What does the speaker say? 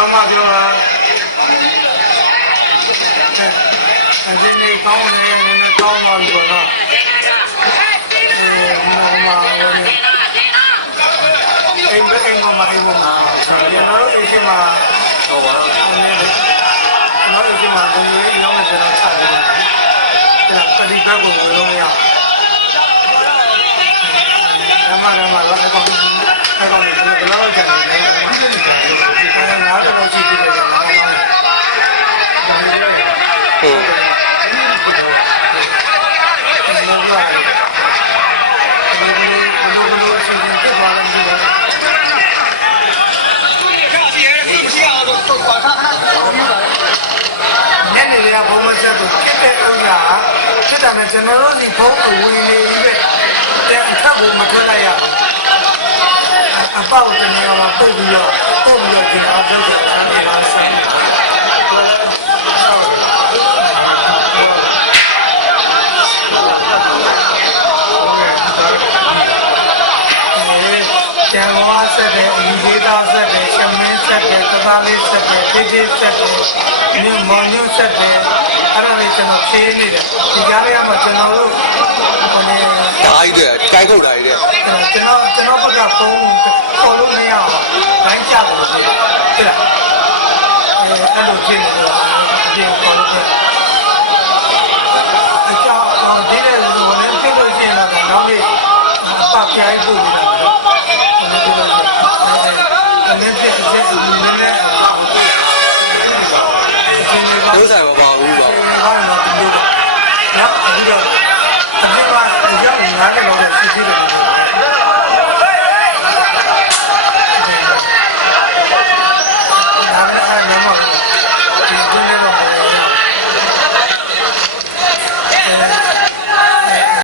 တော်မှပြောတာအရင်ကကောင်းနေနေကောင်းတော့ပြီပေါ့နော်မှာအိမ်ကမှာအိမ်မှာဆိုရင်တော့အိမ်ကမှာဟောပါတော့အိမ်ကမှာဒီလိုရောင်းနေတော့ဆက်တယ်ဒါပရိဘက်ကိုလုံးမရဓမ္မတော့အဲ့ကောင်ဒီဘယ်လောက်ကျန်နေလဲဒီလိုကြာတယ်ဒီကနေ့ငါတော့ရှိသေးတယ်ဟုတ်ညနေရဘုံမချက်ကိုခက်တဲ့ဥညာခက်တယ်နဲ့ကျွန်တော်တို့ဒီဘုံအဝင်နေပြီးတဲ့အထက်ကိုမထွက်လိုက်ရအပေါက်တနေရာမှာပုတ်ပြီးတော့ဒီအားထုတ်တဲ့အားတွေအားဆိုင်တယ်ကျန်ဝါဆက်တယ်အကြီးသေးသားဆက်တယ်ရှမင်းဆက်တယ်သသားလေးဆက်တယ်တေးသေးဆက်တယ်မြို့မောင်ညွတ်ဆက်တယ်အဲ့ဒါလေးကျွန်တော်ဖြေးနေတယ်ဒီကြားထဲမှာကျွန်တော်တို့ဟိုနေဒါကြီးတဲ့ကိုက်ထုတ်တာကြီးတဲ့ကျွန်တော်ဘက်ကပုံခေါ်လို့မရအောင်ဘိုင်းချတယ်လို့ဖြစ်လားအဲ့လိုဖြစ်နေတော့ဒီခေါ်လို့ဖြစ်အကြောင်းဒီလေလူဝင်ဖြစ်လို့ရှိရင်တော့နောက်နေ့အပပြိုင်ပို့နေတာလည်းဖြစ်တဲ့နည်းနည်းဒုဆိုင်မပါဘူးပါ